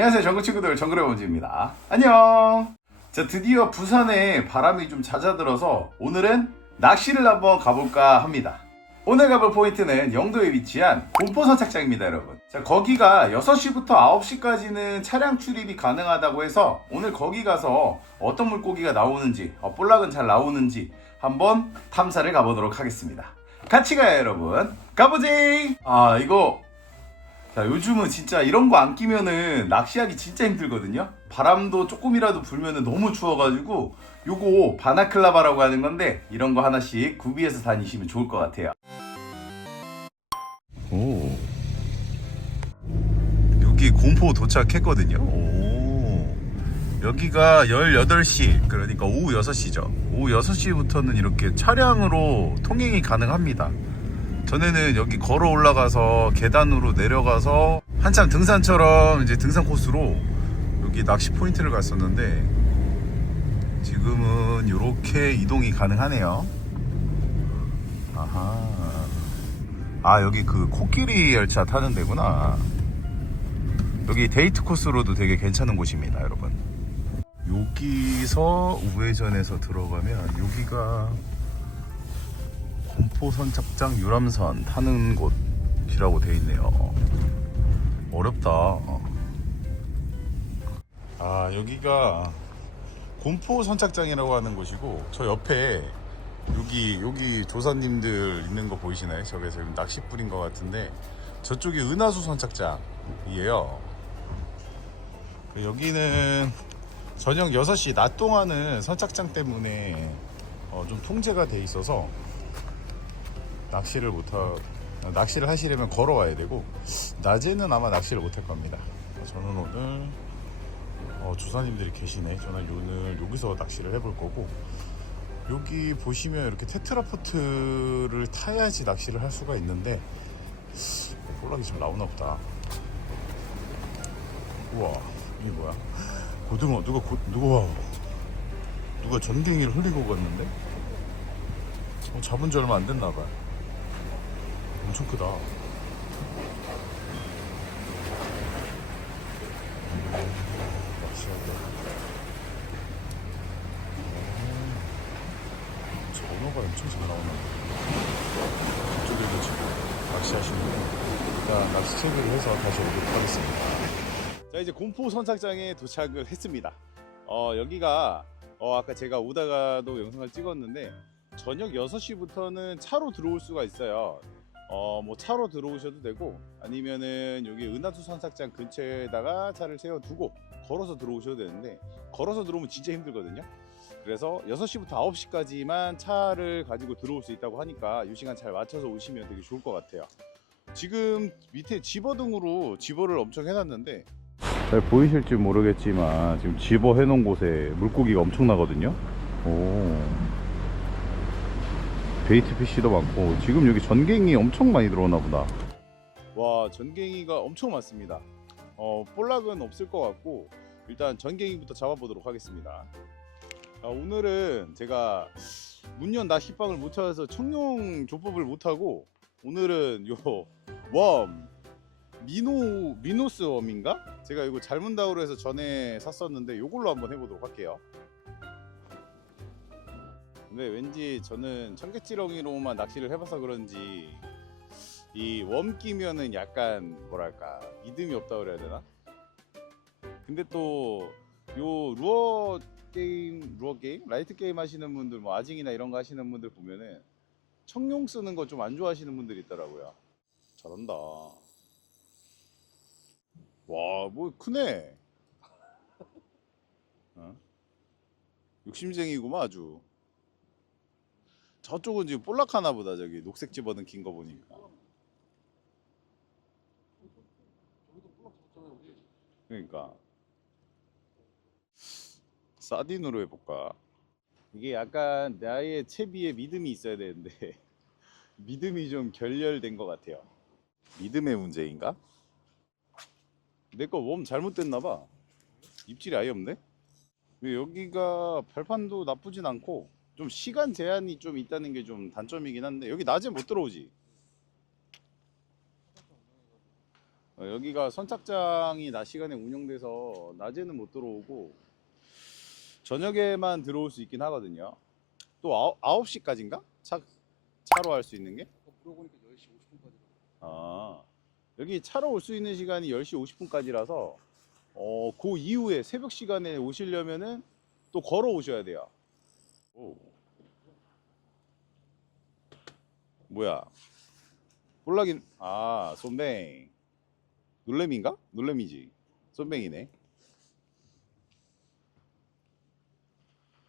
안녕하세요. 전국 친구들 정글의 원지입니다. 안녕! 자 드디어 부산에 바람이 좀 잦아들어서 오늘은 낚시를 한번 가볼까 합니다. 오늘 가볼 포인트는 영도에 위치한 공포선착장입니다 여러분. 자 거기가 6시부터 9시까지는 차량 출입이 가능하다고 해서 오늘 거기 가서 어떤 물고기가 나오는지 어, 볼락은 잘 나오는지 한번 탐사를 가보도록 하겠습니다. 같이 가요 여러분. 가보지! 아 이거 자, 요즘은 진짜 이런 거 안 끼면은 낚시하기 진짜 힘들거든요. 바람도 조금이라도 불면은 너무 추워가지고 요거 바나클라바라고 하는 건데 이런 거 하나씩 구비해서 다니시면 좋을 것 같아요. 오. 여기 공포 도착했거든요. 오. 여기가 18시, 그러니까 오후 6시죠. 오후 6시부터는 이렇게 차량으로 통행이 가능합니다. 전에는 여기 걸어 올라가서 계단으로 내려가서 한참 등산처럼 이제 등산 코스로 여기 낚시 포인트를 갔었는데 지금은 이렇게 이동이 가능하네요. 아하. 아 여기 그 코끼리 열차 타는 데구나. 여기 데이트 코스로도 되게 괜찮은 곳입니다, 여러분. 여기서 우회전해서 들어가면 여기가 공포선 착장 유람선 타는 곳이라고 돼 있네요. 어렵다. 아 여기가 공포 선착장이라고 하는 곳이고 저 옆에 여기 여기 조사님들 있는 거 보이시나요? 저게 지금 낚싯불인 것 같은데 저쪽이 은하수 선착장이에요. 여기는 저녁 6시 낮 동안은 선착장 때문에 어, 좀 통제가 돼 있어서 낚시를 못하 낚시를 하시려면 걸어와야 되고 낮에는 아마 낚시를 못할 겁니다. 저는 오늘 어, 조사님들이 계시네. 저는 오늘 여기서 낚시를 해볼 거고 여기 보시면 이렇게 테트라포트를 타야지 낚시를 할 수가 있는데 볼락이 좀 나오나 보다. 우와 이게 뭐야? 고등어 누가 고, 누가 누가 전갱이를 흘리고 갔는데? 어, 잡은 지 얼마 안 됐나 봐요. 엄청 크다. 전어가 엄청 잘 나오네. 이쪽에도 지금 낚시하시는 분. 일단 낚시 체크를 해서 다시 오도록 하겠습니다. 자 이제 공포 선착장에 도착을 했습니다. 어 여기가 어 아까 제가 오다가도 영상을 찍었는데 저녁 6시부터는 차로 들어올 수가 있어요. 어, 뭐 차로 들어오셔도 되고 아니면은 여기 은하수 선착장 근처에다가 차를 세워두고 걸어서 들어오셔도 되는데 걸어서 들어오면 진짜 힘들거든요. 그래서 6시부터 9시까지만 차를 가지고 들어올 수 있다고 하니까 이 시간 잘 맞춰서 오시면 되게 좋을 것 같아요. 지금 밑에 집어등으로 집어를 엄청 해놨는데 잘 보이실지 모르겠지만 지금 집어 해놓은 곳에 물고기가 엄청나거든요. 오. 베이트 피쉬도 많고 지금 여기 전갱이 엄청 많이 들어오나 보다. 와 전갱이가 엄청 많습니다. 어 볼락은 없을 것 같고 일단 전갱이부터 잡아보도록 하겠습니다. 아, 오늘은 제가 문연 낚시방을 못 찾아서 청룡 조법을 못 하고 오늘은 요웜 미노 미노스 웜인가? 제가 이거 잘문다우로 해서 전에 샀었는데 요걸로 한번 해보도록 할게요. 근데 왠지 저는 청개찌렁이로만 낚시를 해봐서 그런지 이 웜 끼면은 약간 뭐랄까 믿음이 없다 그래야 되나? 근데 또 요 루어 게임 루어 게임 라이트 게임 하시는 분들 뭐 아징이나 이런 거 하시는 분들 보면은 청룡 쓰는 거 좀 안 좋아하시는 분들이 있더라고요. 잘한다. 와, 뭐 크네. 어? 욕심쟁이구만 아주. 저쪽은 지금 볼락하나 보다 저기 녹색 집어든 긴거 보니까. 그러니까 사딘으로 해볼까? 이게 약간 나의 채비에 믿음이 있어야 되는데 믿음이 좀 결렬된 것 같아요. 믿음의 문제인가? 내 거 웜 잘못됐나봐. 입질이 아예 없네? 여기가 발판도 나쁘진 않고 좀 시간 제한이 좀 있다는 게 좀 단점이긴 한데 여기 낮에 못 들어오지. 어, 여기가 선착장이 낮 시간에 운영돼서 낮에는 못 들어오고 저녁에만 들어올 수 있긴 하거든요. 또 아홉, 9시까지인가? 차, 차로 할 수 있는 게? 어, 물어보니까 10시 50분까지. 아, 여기 차로 올 수 있는 시간이 10시 50분까지라서 어, 그 이후에 새벽 시간에 오시려면은 또 걸어 오셔야 돼요. 오. 뭐야? 볼락인 아, 쏨뱅. 놀래미인가? 놀래미지. 쏨뱅이네.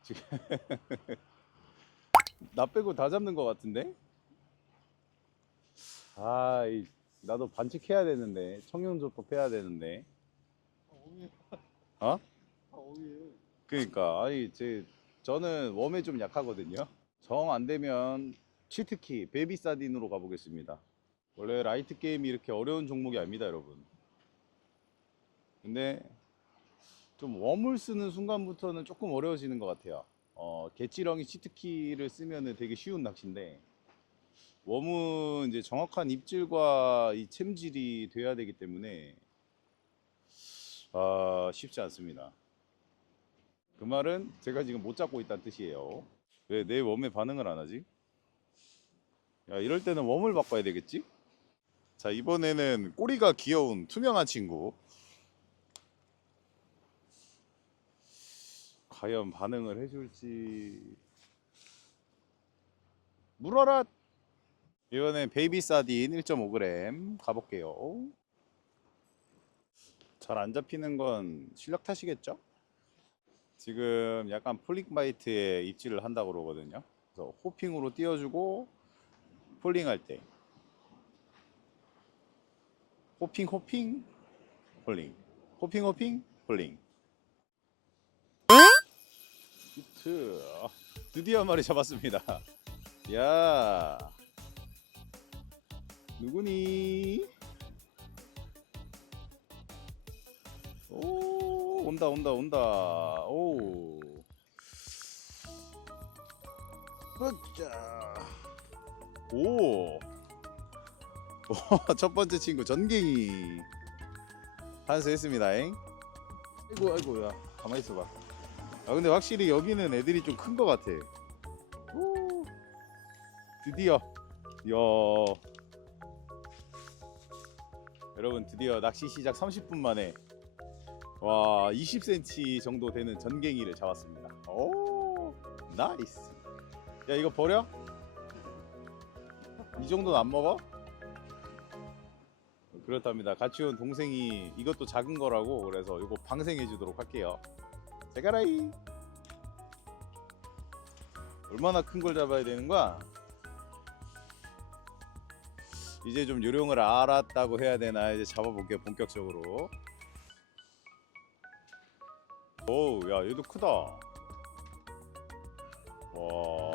지금 나 빼고 다 잡는 것 같은데? 아, 이, 나도 반칙해야 되는데 청년조법 해야 되는데. 아. 어? 아. 그러니까 아니 제 저는 웜에 좀 약하거든요. 정 안 되면 치트키 베이비 사딘으로 가보겠습니다. 원래 라이트 게임이 이렇게 어려운 종목이 아닙니다, 여러분. 근데 좀 웜을 쓰는 순간부터는 조금 어려워지는 것 같아요. 어, 개찌렁이 치트키를 쓰면은 되게 쉬운 낚시인데 웜은 이제 정확한 입질과 이 챔질이 돼야 되기 때문에 아, 쉽지 않습니다. 그 말은 제가 지금 못 잡고 있다는 뜻이에요. 왜 내 웜에 반응을 안 하지? 야, 이럴 때는 웜을 바꿔야 되겠지? 자, 이번에는 꼬리가 귀여운 투명한 친구. 과연 반응을 해줄지. 물어라! 이번엔 베이비 사딘 1.5g 가볼게요. 잘 안 잡히는 건 실력 탓이겠죠? 지금 약간 플릭바이트에 입질을 한다고 그러거든요. 그래서 호핑으로 띄워주고 폴링할 때. 호핑 호핑 폴링. 호핑 호핑 폴링. 히트. 아, 드디어 한 마리 잡았습니다. 야. 누구니? 오 온다 온다 온다. 오. 으짜 오. 오, 첫 번째 친구 전갱이 한수했습니다. 잉 아이고 아이고 야 가만히 있어봐. 아 근데 확실히 여기는 애들이 좀 큰 것 같아. 오, 드디어 야 여러분 드디어 낚시 시작 30분 만에 와 20cm 정도 되는 전갱이를 잡았습니다. 오 나이스. 야 이거 버려? 이 정도는 안 먹어? 그렇답니다. 같이 온 동생이 이것도 작은 거라고 그래서 이거 방생해 주도록 할게요. 제가라이. 얼마나 큰 걸 잡아야 되는 거야? 이제 좀 요령을 알았다고 해야 되나 이제 잡아볼게요 본격적으로. 오, 야 얘도 크다. 와.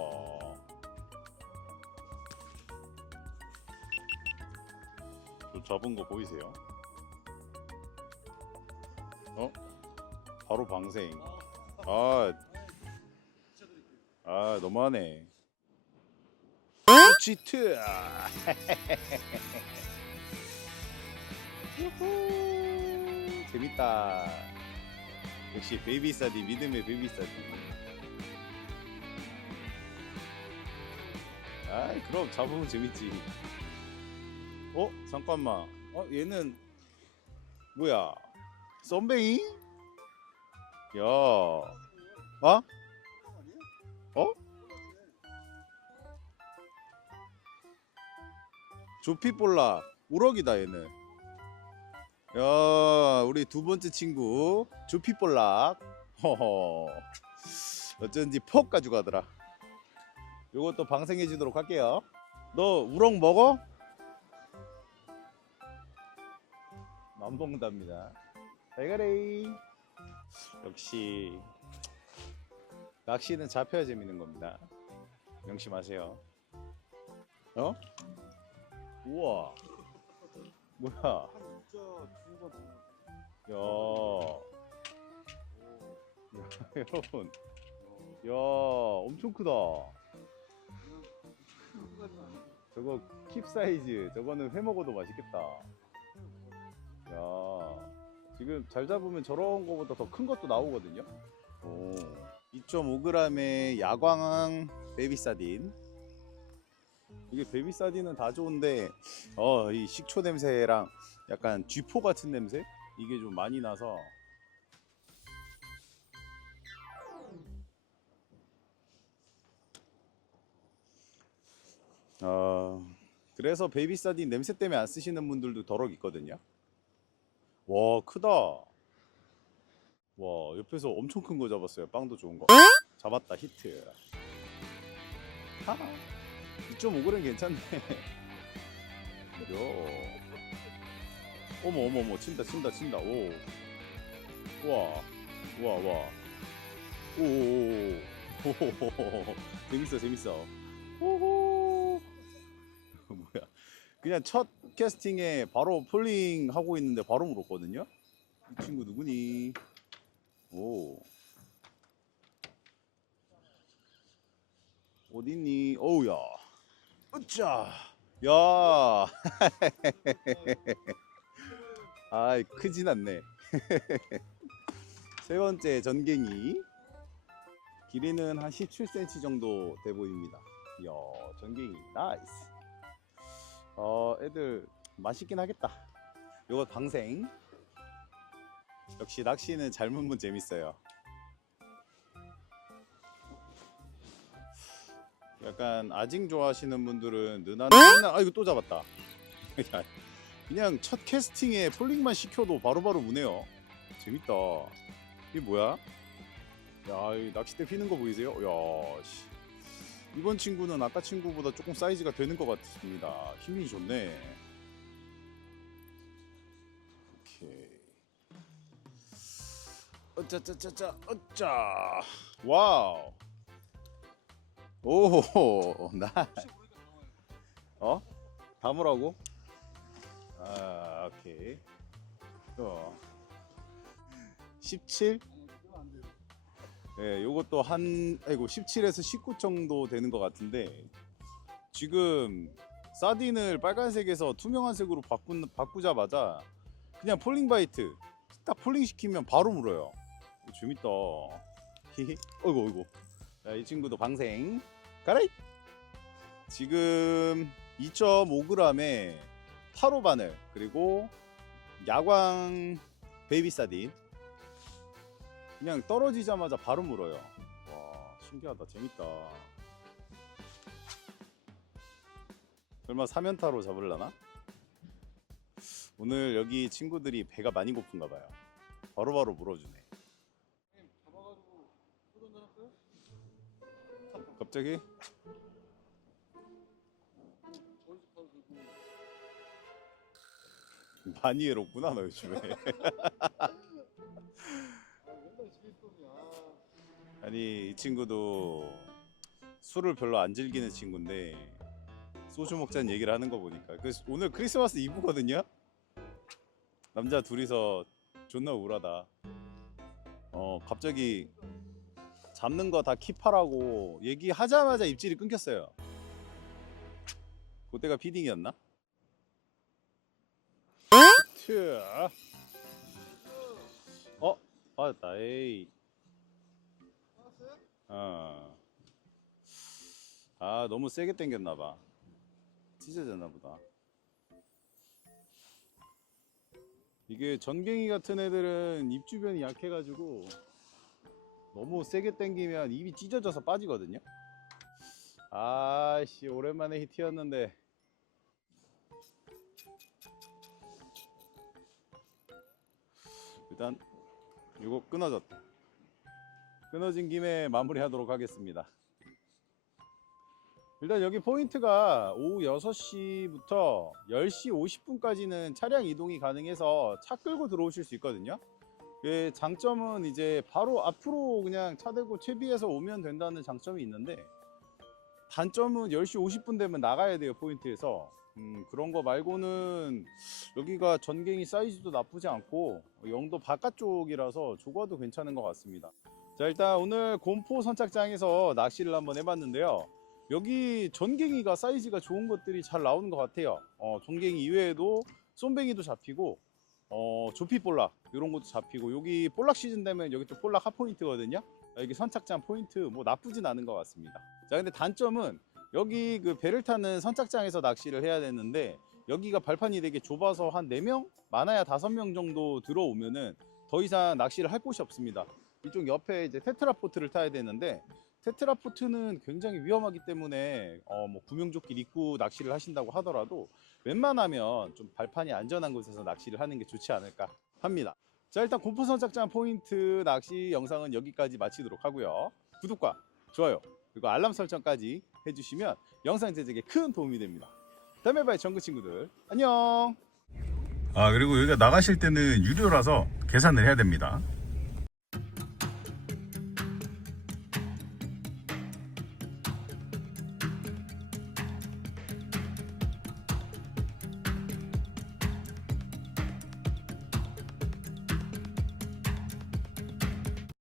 잡은 거 보이세요? 어? 바로 방생. 아, 아 너무하네. 치트. 유후. 재밌다. 역시 베이비 사디 믿음의 베이비 사디. 아, 그럼 잡으면 재밌지. 어? 잠깐만. 어? 얘는 뭐야? 썸뱅이? 야. 어? 어? 조피볼라 우럭이다 얘는. 야, 우리 두 번째 친구 조피볼락. 허허. 어쩐지 퍽 가져가더라. 요것도 방생해 주도록 할게요. 너 우럭 먹어? 안 먹는답니다. 잘가레이. 역시 낚시는 잡혀야 재밌는 겁니다. 명심하세요. 어? 우와. 뭐야? 야. 야, 여러분. 야, 엄청 크다. 저거 킵 사이즈. 저거는 회 먹어도 맛있겠다. 지금 잘 잡으면 저런 거보다 더 큰 것도 나오거든요. 오. 2.5g의 야광 베이비 사딘. 이게 베이비 사딘은 다 좋은데 어, 이 식초 냄새랑 약간 쥐포 같은 냄새 이게 좀 많이 나서 어, 그래서 베이비 사딘 냄새 때문에 안 쓰시는 분들도 더럭 있거든요. 와 크다. 와 옆에서 엄청 큰 거 잡았어요. 빵도 좋은 거. 잡았다 히트. 하. 2.5g 괜찮네. 요. 어머 어머 어머 친다 친다 친다. 오. 와. 와 와. 오오오. 재밌어 재밌어. 호호. 뭐야? 그냥 첫 캐스팅에 바로 폴링 하고 있는데 바로 물었거든요. 이 친구 누구니? 오. 어딨니? 어우야. 으짜. 야. 아이 크진 않네. 세 번째 전갱이. 길이는 한 17cm 정도 돼 보입니다. 이야, 전갱이 나이스. 어, 애들 맛있긴 하겠다. 요거 방생. 역시 낚시는 젊은 분 재밌어요. 약간 아징 좋아하시는 분들은 느난 아 이거 또 잡았다. 야, 그냥 첫 캐스팅에 폴링만 시켜도 바로바로 무네요. 재밌다. 이게 뭐야? 야, 이 낚싯대 피는 거 보이세요? 야, 씨. 이번 친구는 아까 친구보다 조금 사이즈가 되는 것 같습니다. 힘이 좋네. 오케이. 어짜짜짜짜, 어짜. 와우. 오, 나. 어? 담으라고? 아, 오케이. 또. 17? 예, 요것도 한, 아이고, 17에서 19 정도 되는 것 같은데, 지금, 사딘을 빨간색에서 투명한 색으로 바꾼, 바꾸자마자, 그냥 폴링 바이트, 딱 폴링 시키면 바로 물어요. 오, 재밌다. 히히. 어이구, 어이구. 자, 이 친구도 방생. 가라이! 지금 2.5g에 8호 바늘, 그리고 야광 베이비 사딘, 그냥 떨어지자마자 바로 물어요. 와, 신기하다. 재밌다. 설마 사면타로 잡으려나? 오늘 여기 친구들이 배가 많이 고픈가 봐요. 바로바로 물어주네. 갑자기? 많이 외롭구나, 너 요즘에. 아. 아니, 이 친구도 술을 별로 안 즐기는 친구인데, 소주 먹자는 얘기를 하는 거 보니까. 그 오늘 크리스마스 이브거든요? 남자 둘이서 존나 우울하다. 어, 갑자기 잡는 거 다 킵하라고 얘기하자마자 입질이 끊겼어요. 그때가 피딩이었나? 튀 맞았다. 에이. 나왔어요? 어. 아, 너무 세게 당겼나 봐. 찢어졌나 보다. 이게 전갱이 같은 애들은 입 주변이 약해가지고 너무 세게 당기면 입이 찢어져서 빠지거든요. 아씨 오랜만에 히트였는데 일단 이거 끊어졌다. 끊어진 김에 마무리 하도록 하겠습니다. 일단 여기 포인트가 오후 6시부터 10시 50분까지는 차량 이동이 가능해서 차 끌고 들어오실 수 있거든요. 그 장점은 이제 바로 앞으로 그냥 차 대고 채비해서 오면 된다는 장점이 있는데 단점은 10시 50분 되면 나가야 돼요 포인트에서 음, 그런 거 말고는 여기가 전갱이 사이즈도 나쁘지 않고 영도 바깥쪽이라서 조과도 괜찮은 것 같습니다 자 일단 오늘 곰포 선착장에서 낚시를 한번 해봤는데요 여기 전갱이가 사이즈가 좋은 것들이 잘 나오는 것 같아요 어, 전갱이 이외에도 쏨뱅이도 잡히고 어, 조피 볼락 이런 것도 잡히고 여기 볼락 시즌 되면 여기 또 볼락 핫포인트거든요. 아, 여기 선착장 포인트 뭐 나쁘진 않은 것 같습니다. 자 근데 단점은 여기 그 배를 타는 선착장에서 낚시를 해야 되는데 여기가 발판이 되게 좁아서 한 4명? 많아야 5명 정도 들어오면은 더 이상 낚시를 할 곳이 없습니다. 이쪽 옆에 이제 테트라포트를 타야 되는데 테트라포트는 굉장히 위험하기 때문에 어, 뭐 구명조끼 입고 낚시를 하신다고 하더라도 웬만하면 좀 발판이 안전한 곳에서 낚시를 하는 게 좋지 않을까 합니다. 자 일단 공포선착장 포인트 낚시 영상은 여기까지 마치도록 하고요. 구독과 좋아요 그리고 알람 설정까지 해주시면 영상 제작에 큰 도움이 됩니다. 다음에 봐요 정글 친구들 안녕. 아 그리고 여기가 나가실 때는 유료라서 계산을 해야 됩니다.